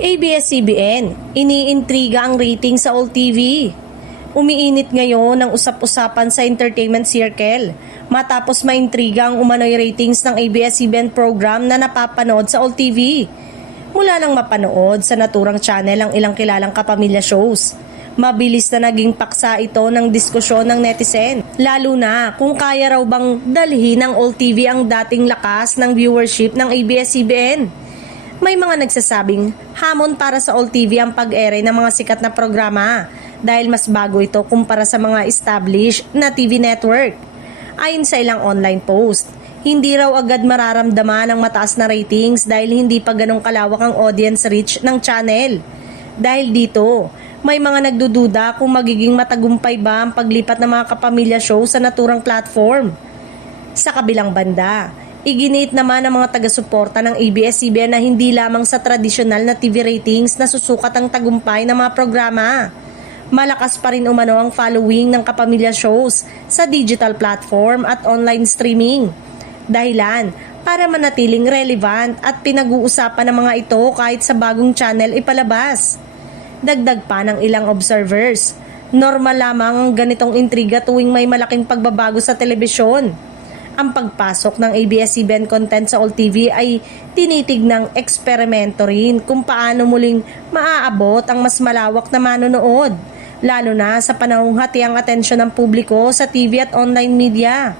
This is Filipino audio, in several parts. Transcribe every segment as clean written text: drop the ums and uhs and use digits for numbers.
ABS-CBN, iniintriga ang rating sa All TV. Umiinit ngayon ang usap-usapan sa entertainment circle matapos maintriga ang umano'y ratings ng ABS-CBN program na napapanood sa All TV. Mula nang mapanood sa naturang channel ang ilang kilalang kapamilya shows, mabilis na naging paksa ito ng diskusyon ng netizen. Lalo na kung kaya raw bang dalhin ng All TV ang dating lakas ng viewership ng ABS-CBN. May mga nagsasabing hamon para sa All TV ang pag-ere ng mga sikat na programa dahil mas bago ito kumpara sa mga established na TV network. Ayon sa ilang online post, hindi raw agad mararamdaman ang mataas na ratings dahil hindi pa ganong kalawak ang audience reach ng channel. Dahil dito, may mga nagdududa kung magiging matagumpay ba ang paglipat ng mga kapamilya show sa naturang platform. Sa kabilang banda, iginit naman ng mga taga-suporta ng ABS-CBN na hindi lamang sa tradisyonal na TV ratings na susukat ang tagumpay ng mga programa. Malakas pa rin umano ang following ng kapamilya shows sa digital platform at online streaming. Dahilan para manatiling relevant at pinag-uusapan ng mga ito kahit sa bagong channel ipalabas. Dagdag pa ng ilang observers, normal lamang ang ganitong intriga tuwing may malaking pagbabago sa telebisyon. Ang pagpasok ng ABS-CBN content sa All TV ay tinitignang eksperimento rin kung paano muling maaabot ang mas malawak na manonood, lalo na sa panahong hati ang atensyon ng publiko sa TV at online media.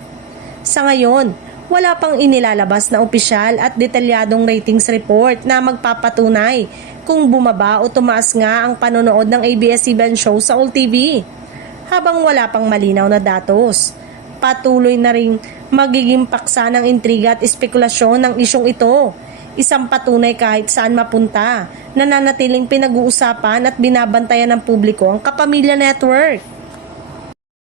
Sa ngayon, wala pang inilalabas na opisyal at detalyadong ratings report na magpapatunay kung bumaba o tumaas nga ang panonood ng ABS-CBN show sa All TV. Habang wala pang malinaw na datos, patuloy na ring magiging paksa ng intriga at espekulasyon ng isyong ito. Isang patunay kahit saan mapunta, nananatiling pinag-uusapan at binabantayan ng publiko ang Kapamilya Network.